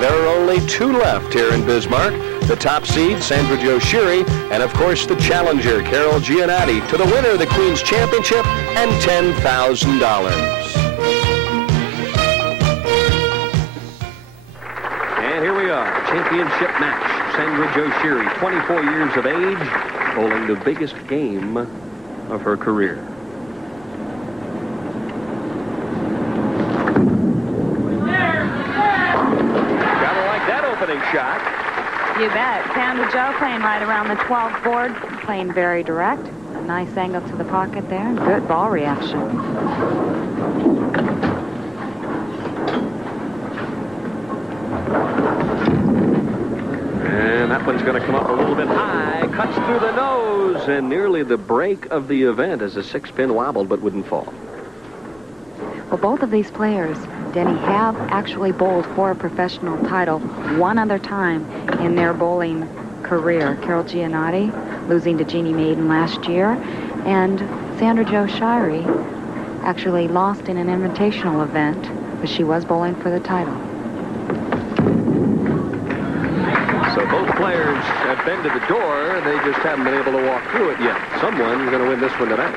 There are only 2 left here in Bismarck. The top seed, Sandra Jo Shiri, and of course the challenger, Carol Gianotti, to the winner of the Queens Championship and $10,000. And here we are, championship match. Sandra Jo Shiri, 24 years of age, bowling the biggest game of her career. Gotta like that opening shot. You bet. Sandra Jo playing right around the 12th board, playing very direct. A nice angle to the pocket there, and good ball reaction. And that one's going to come up a little bit high, cuts through the nose, and nearly the break of the event as a 6-pin wobbled but wouldn't fall. Well, both of these players, Denny, have actually bowled for a professional title one other time in their bowling career. Carol Gianotti losing to Jeannie Maiden last year, and Sandra Jo Shiri actually lost in an invitational event, but she was bowling for the title. So both players have been to the door. They just haven't been able to walk through it yet. Someone's going to win this one tonight.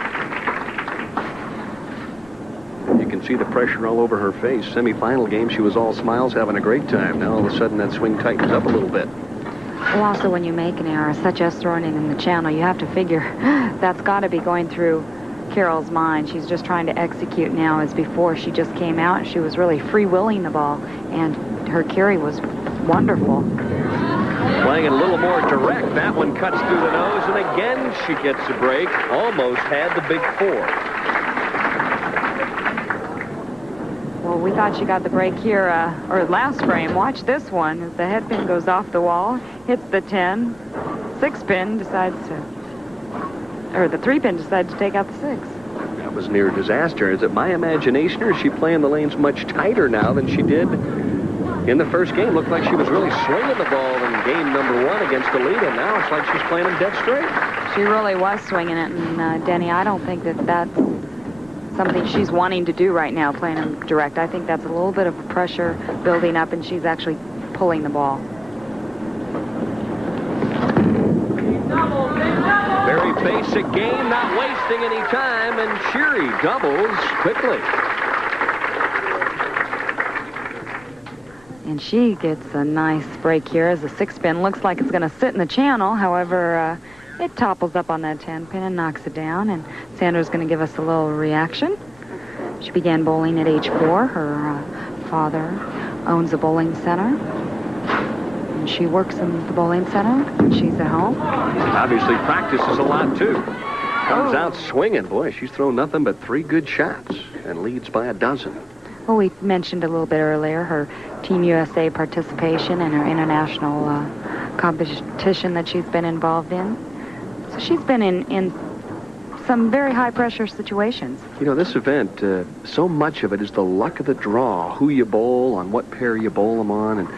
You can see the pressure all over her face. Semi-final game, she was all smiles, having a great time. Now all of a sudden that swing tightens up a little bit. Well, also when you make an error, such as throwing it in the channel, you have to figure that's got to be going through Carol's mind. She's just trying to execute now as before. She just came out and she was really free-willing the ball, and her carry was wonderful. Playing it a little more direct. That one cuts through the nose, and again she gets a break. Almost had the big 4. Well, we thought she got the break here, or last frame. Watch this one as the head pin goes off the wall, hits the 10. 6-pin decides to, or the 3-pin decides to take out the 6. That was near disaster. Is it my imagination, or is she playing the lanes much tighter now than she did in the first game? Looked like she was really swinging the ball in game number 1 against Alita. Now it's like she's playing them dead straight. She really was swinging it, and Denny, I don't think that that's something she's wanting to do right now, playing them direct. I think that's a little bit of a pressure building up, and she's actually pulling the ball. Very basic game, not wasting any time, and Shiri doubles quickly. And she gets a nice break here as a 6-pin. Looks like it's going to sit in the channel. However, it topples up on that 10-pin and knocks it down. And Sandra's going to give us a little reaction. She began bowling at age 4. Her father owns a bowling center. And she works in the bowling center when she's at home. Obviously practices a lot, too. Comes out swinging. Boy, she's thrown nothing but 3 good shots and leads by a dozen. Well, we mentioned a little bit earlier her Team USA participation and her international competition that she's been involved in. So she's been in some very high-pressure situations. You know, this event, so much of it is the luck of the draw, who you bowl, on what pair you bowl them on. And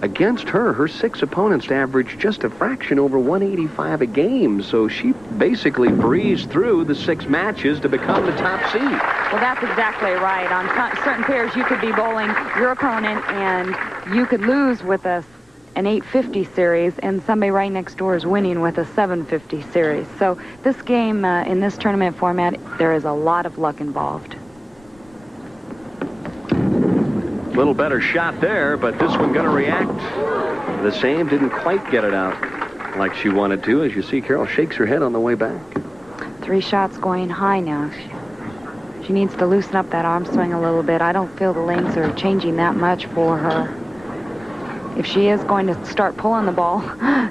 against her 6 opponents averaged just a fraction over 185 a game. So she basically breezed through the 6 matches to become the top seed. Well, that's exactly right. On certain pairs, you could be bowling your opponent, and you could lose with an 850 series, and somebody right next door is winning with a 750 series. So this game, in this tournament format, there is a lot of luck involved. A little better shot there, but this one going to react the same. Didn't quite get it out like she wanted to. As you see, Carol shakes her head on the way back. 3 shots going high now. She needs to loosen up that arm swing a little bit. I don't feel the lanes are changing that much for her. If she is going to start pulling the ball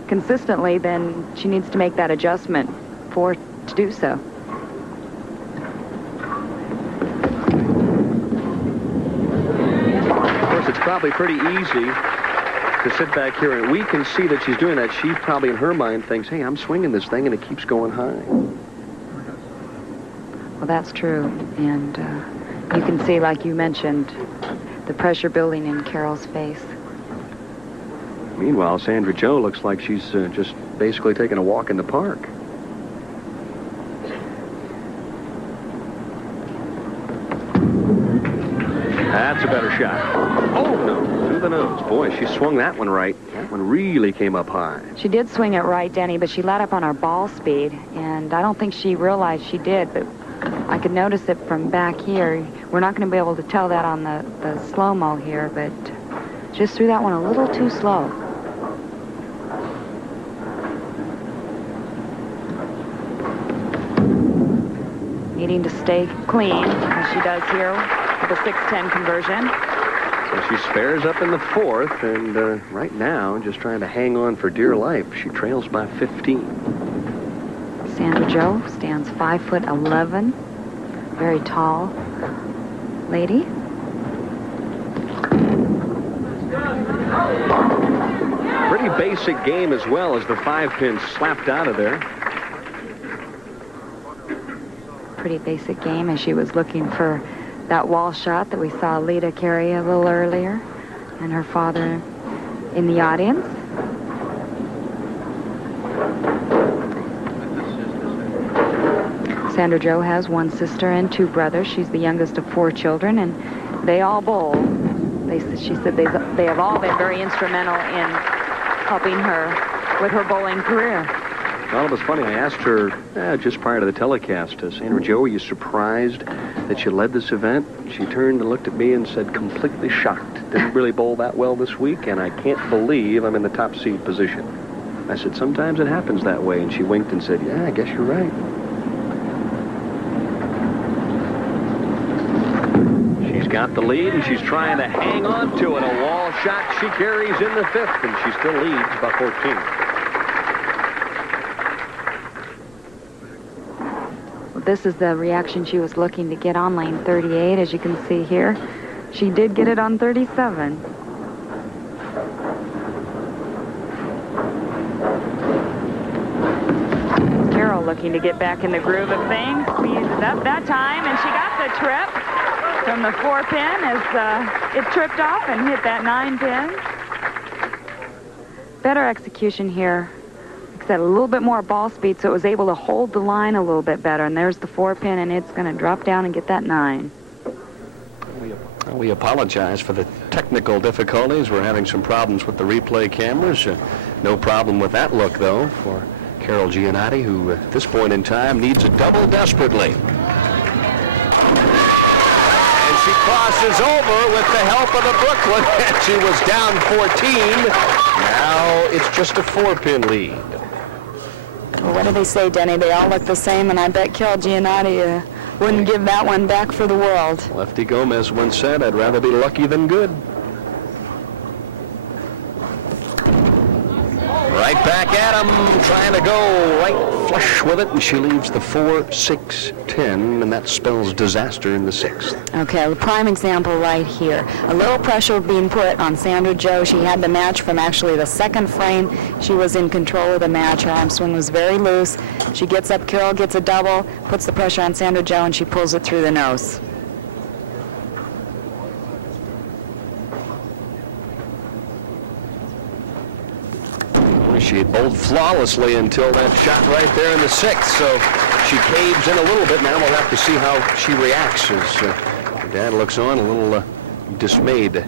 consistently, then she needs to make that adjustment to do so. Of course, it's probably pretty easy to sit back here, and we can see that she's doing that. She probably in her mind thinks, hey, I'm swinging this thing, and it keeps going high. Well, that's true, and you can see, like you mentioned, the pressure building in Carol's face. Meanwhile, Sandra Jo looks like she's just basically taking a walk in the park. That's a better shot. Oh, no. through the nose. Boy, she swung that one right. That one really came up high. She did swing it right, Denny, but she let up on her ball speed, and I don't think she realized she did, but I could notice it from back here. We're not going to be able to tell that on the slow-mo here, but just threw that one a little too slow. Needing to stay clean, as she does here with a 6-10 conversion. So she spares up in the fourth, and right now, just trying to hang on for dear life. She trails by 15. Sandra Jo stands 5'11", very tall lady. Pretty basic game as well as the 5-pin slapped out of there. Pretty basic game as she was looking for that wall shot that we saw Lita carry a little earlier, and her father in the audience. Sandra Jo has one sister and 2 brothers. She's the youngest of 4 children, and they all bowl. She said they have all been very instrumental in helping her with her bowling career. Well, it was funny. I asked her just prior to the telecast, Sandra Jo, were you surprised that you led this event? She turned and looked at me and said, completely shocked. Didn't really bowl that well this week, and I can't believe I'm in the top seed position. I said, sometimes it happens that way, and she winked and said, yeah, I guess you're right. She's got the lead, and she's trying to hang on to it. A wall shot she carries in the 5th, and she still leads by 14. This is the reaction she was looking to get on lane 38, as you can see here. She did get it on 37. Carol looking to get back in the groove of things. Speeds it up that time, and she got the trip from the 4-pin as it tripped off and hit that 9-pin. Better execution here. That a little bit more ball speed, so it was able to hold the line a little bit better. And there's the 4-pin, and it's going to drop down and get that 9. We apologize for the technical difficulties. We're having some problems with the replay cameras. No problem with that look, though, for Carol Gianotti, who at this point in time needs a double desperately. And she crosses over with the help of the Brooklyn, and she was down 14. Now it's just a 4-pin lead. Well, what do they say, Denny? They all look the same, and I bet Carol Gianotti wouldn't give that one back for the world. Lefty Gomez once said, I'd rather be lucky than good. Right back at him, trying to go right flush with it, and she leaves the 4-6-10, and that spells disaster in the 6th. Okay, a prime example right here. A little pressure being put on Sandra Jo. She had the match from actually the 2nd frame. She was in control of the match. Her arm swing was very loose. She gets up, Carol gets a double, puts the pressure on Sandra Jo, and she pulls it through the nose. She had bowled flawlessly until that shot right there in the 6th, so she caves in a little bit. Now we'll have to see how she reacts as her dad looks on a little dismayed.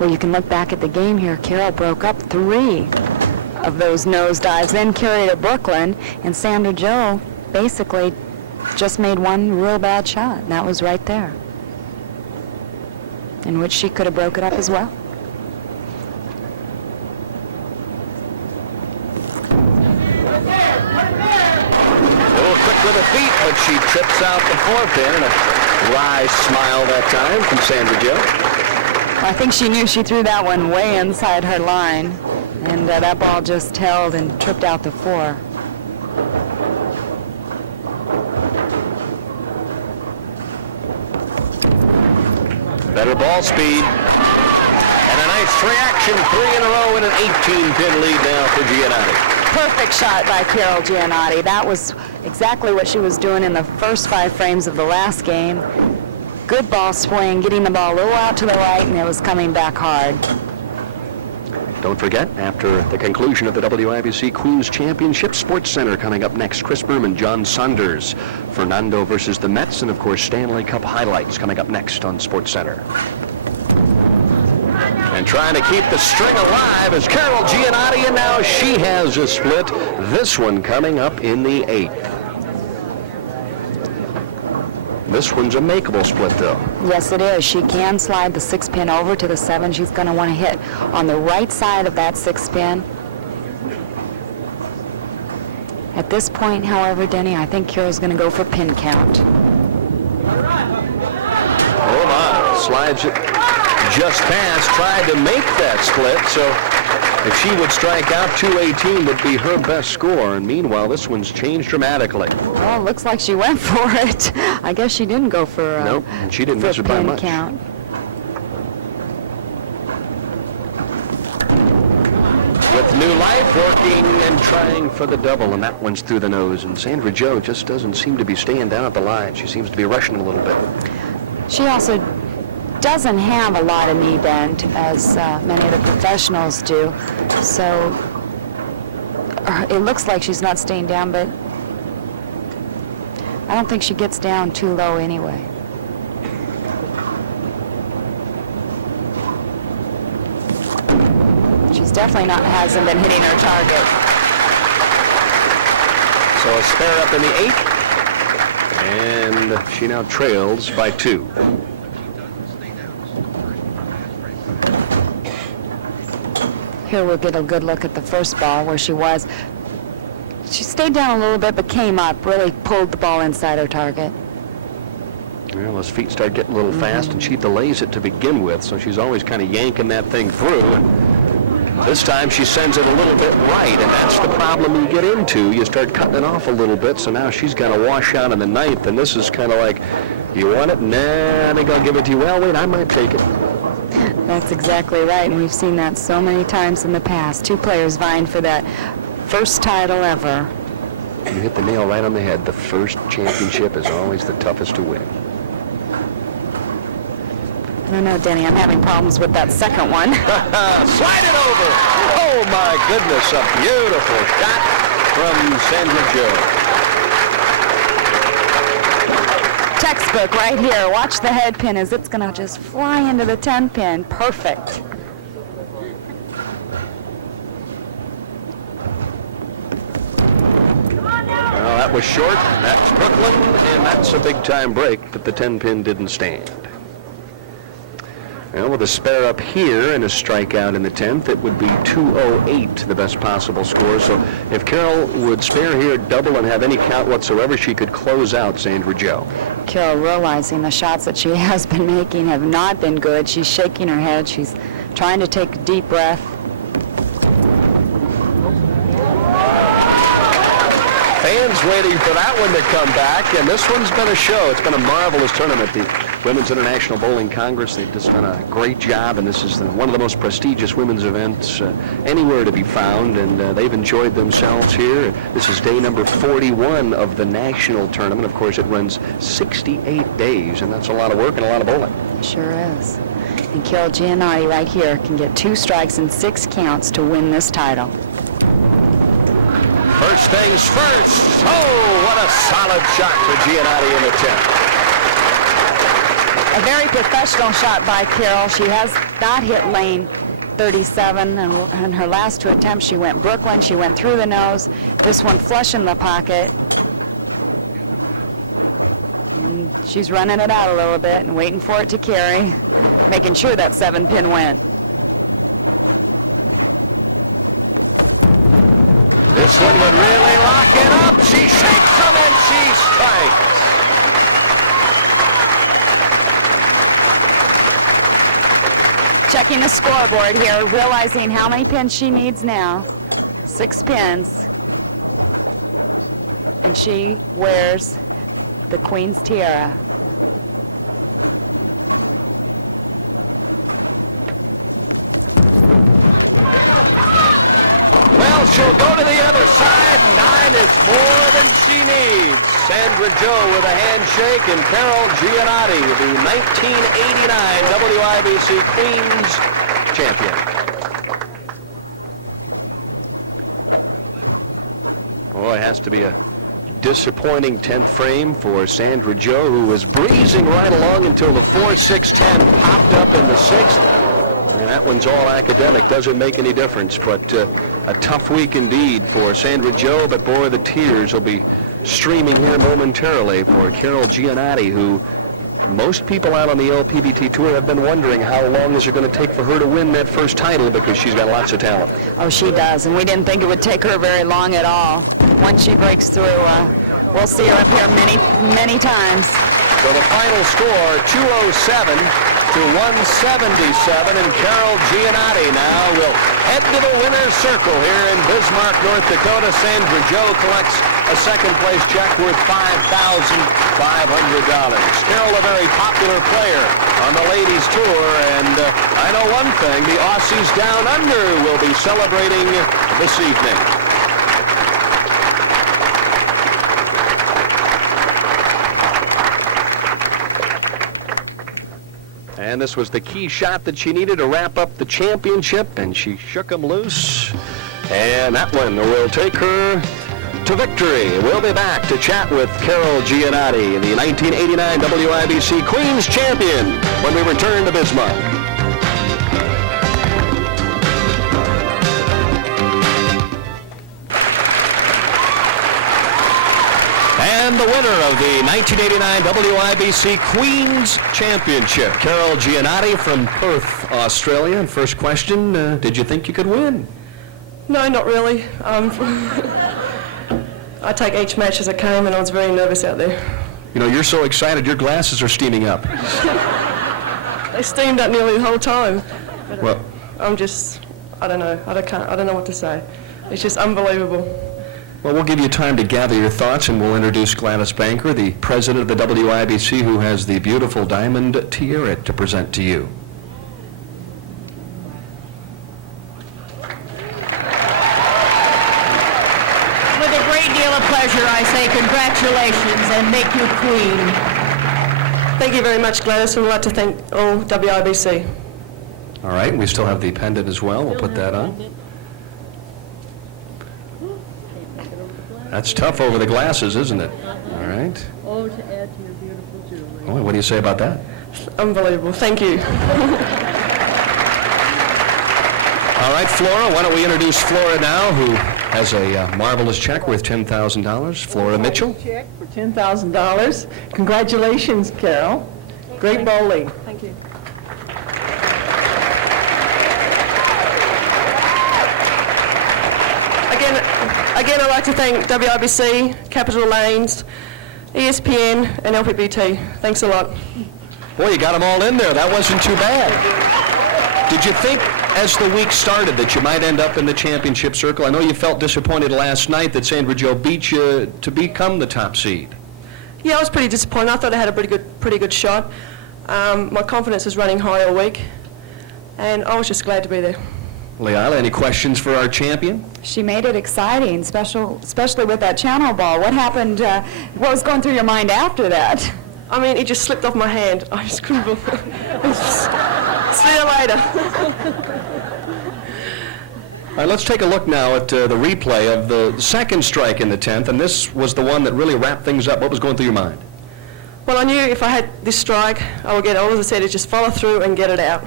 Well, you can look back at the game here. Carol broke up 3 of those nosedives, then carried a Brooklyn, and Sandra Jo basically just made one real bad shot, and that was right there, in which she could have broke it up as well. With her feet, but she trips out the 4-pin, and a wry smile that time from Sandra Jo. I think she knew she threw that one way inside her line, and that ball just held and tripped out the 4. Better ball speed, and a nice reaction, 3 in a row, and an 18-pin lead now for Gianotti. Perfect shot by Carol Gianotti. That was exactly what she was doing in the first 5 frames of the last game. Good ball swing, getting the ball a little out to the right, and it was coming back hard. Don't forget, after the conclusion of the WIBC Queens Championship, Sports Center coming up next. Chris Berman, John Saunders, Fernando versus the Mets, and of course Stanley Cup highlights coming up next on Sports Center. And trying to keep the string alive is Carol Gianotti, and now she has a split. This one coming up in the 8th. This one's a makeable split, though. Yes, it is. She can slide the 6-pin over to the 7. She's going to want to hit on the right side of that 6-pin. At this point, however, Denny, I think Carol's going to go for pin count. Oh, my. Slides it just past, tried to make that split, so if she would strike out 218 would be her best score, and meanwhile this one's changed dramatically. Well, it looks like she went for it. I guess she didn't go for nope, and she didn't miss it by pin much. Count. With new life, working and trying for the double, and that one's through the nose, and Sandra Joe just doesn't seem to be staying down at the line. She seems to be rushing a little bit. She also doesn't have a lot of knee bend, as many of the professionals do. So it looks like she's not staying down, but I don't think she gets down too low anyway. She's definitely hasn't been hitting her target. So a spare up in the 8th, and she now trails by 2. Here we'll get a good look at the first ball where she was. She stayed down a little bit but came up, really pulled the ball inside her target. Well, those feet start getting a little fast, and she delays it to begin with, so she's always kind of yanking that thing through. And this time she sends it a little bit right, and that's the problem you get into. You start cutting it off a little bit, so now she's got to wash out in the 9th, and this is kind of like, you want it? Nah, I think I'll give it to you. Well, wait, I might take it. That's exactly right, and we've seen that so many times in the past. 2 players vying for that first title ever. You hit the nail right on the head. The first championship is always the toughest to win. I don't know, Denny, I'm having problems with that second one. Slide it over! Oh, my goodness, a beautiful shot from Sandra Joe. Textbook right here. Watch the head pin as it's going to just fly into the 10 pin. Perfect. Well, that was short. That's Brooklyn, and that's a big-time break, but the 10 pin didn't stand. Well, with a spare up here and a strikeout in the 10th, it would be 208, the best possible score. So if Carol would spare here, double, and have any count whatsoever, she could close out Sandra Joe. Carol, realizing the shots that she has been making have not been good, she's shaking her head. She's trying to take a deep breath. Fans waiting for that one to come back, and this one's been a show. It's been a marvelous tournament. The Women's International Bowling Congress, they've just done a great job, and this is one of the most prestigious women's events anywhere to be found, and they've enjoyed themselves here. This is day number 41 of the national tournament. Of course, it runs 68 days, and that's a lot of work and a lot of bowling. Sure is. And Carol Gianotti right here can get 2 strikes and 6 counts to win this title. First things first. Oh, what a solid shot for Gianotti in the 10th. A very professional shot by Carol. She has not hit lane 37, and her last 2 attempts she went Brooklyn. She went through the nose. This one flush in the pocket. And she's running it out a little bit and waiting for it to carry, making sure that 7 pin went. This one would really lock it up. She shakes them and she strikes. Checking the scoreboard here, realizing how many pins she needs now. 6 pins. And she wears the Queens Tiara. Well, she'll go to the other side. 9 is more than she needs. Sandra Joe with a handshake, and Carol Gianotti, the 1989 WIBC Queens champion. Oh, it has to be a disappointing 10th frame for Sandra Joe, who was breezing right along until the 4-6-10 popped up in the 6th. That one's all academic, doesn't make any difference, but a tough week indeed for Sandra Joe, but boy, the tears will be streaming here momentarily for Carol Gianotti, who most people out on the LPBT Tour have been wondering how long is it going to take for her to win that first title, because she's got lots of talent. Oh, she does, and we didn't think it would take her very long at all. Once she breaks through, we'll see her up here many, many times. So the final score, 207 to 177, and Carol Gianotti now will head to the winner's circle here in Bismarck, North Dakota. Sandra Joe collects a second-place check worth $5,500. Carol, a very popular player on the ladies' tour, and I know one thing, the Aussies down under will be celebrating this evening. And this was the key shot that she needed to wrap up the championship, and she shook them loose. And that one will take her to victory. We'll be back to chat with Carol Gianotti, the 1989 WIBC Queens champion, when we return to Bismarck. And the winner of the 1989 WIBC Queens Championship, Carol Gianotti from Perth, Australia. And first question, did you think you could win? No, not really. I take each match as it came, and I was very nervous out there. You know, you're so excited, your glasses are steaming up. They steamed up nearly the whole time. But Well, I'm just, I don't know. I don't know what to say. It's just unbelievable. well, we'll give you time to gather your thoughts, and we'll introduce Gladys Banker, the president of the WIBC, who has the beautiful diamond tiara to present to you. With a great deal of pleasure, I say congratulations and make you queen. Thank you very much, Gladys, and I'd like to thank all WIBC. All right, we still have the pendant as well. We'll put that on. That's tough over the glasses, isn't it? All right. Oh, to add to your beautiful jewelry. Oh, what do you say about that? Unbelievable. Thank you. All right, Flora, why don't we introduce Flora now, who has a marvelous check worth $10,000. Flora Mitchell. Check for $10,000. Congratulations, Carol. Great bowling. Thank you. Again, I'd like to thank WIBC, Capital Lanes, ESPN, and LPBT. Thanks a lot. Boy, you got them all in there. That wasn't too bad. Did you think, as the week started, that you might end up in the championship circle? I know you felt disappointed last night that Sandra Joe beat you to become the top seed. Yeah, I was pretty disappointed. I thought I had a pretty good shot. My confidence was running high all week, and I was just glad to be there. Leila, any questions for our champion? She made it exciting, especially with that channel ball. What happened? What was going through your mind after that? I mean, it just slipped off my hand. I just couldn't believe it. See you later. All right, let's take a look now at the replay of the second strike in the 10th, and this was the one that really wrapped things up. What was going through your mind? Well, I knew if I had this strike, I would get it. All I said is just follow through and get it out,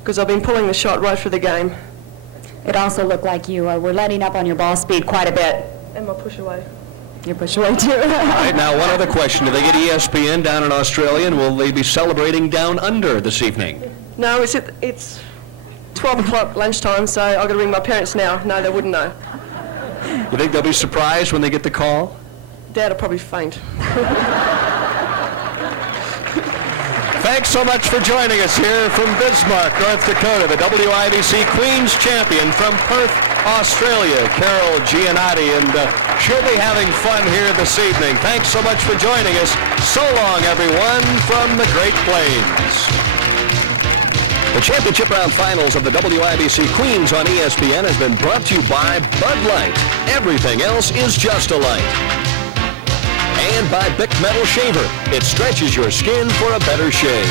because I've been pulling the shot right through the game. It also looked like you were letting up on your ball speed quite a bit. And my push away. You push away too. All right, now one other question. Do they get ESPN down in Australia, and will they be celebrating down under this evening? No, it's 12 o'clock lunchtime, so I've got to ring my parents now. No, they wouldn't know. You think they'll be surprised when they get the call? Dad will probably faint. Thanks so much for joining us here from Bismarck, North Dakota, the WIBC Queens champion from Perth, Australia, Carol Gianotti, and she'll be having fun here this evening. Thanks so much for joining us. So long, everyone, from the Great Plains. The championship round finals of the WIBC Queens on ESPN has been brought to you by Bud Light. Everything else is just a light. And by Bic Metal Shaver. It stretches your skin for a better shave.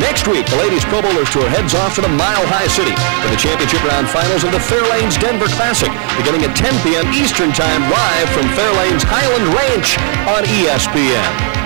Next week, the Ladies Pro Bowlers Tour heads off to the Mile High City for the championship round finals of the Fairlanes Denver Classic, beginning at 10 p.m. Eastern Time, live from Fairlanes Highland Ranch on ESPN.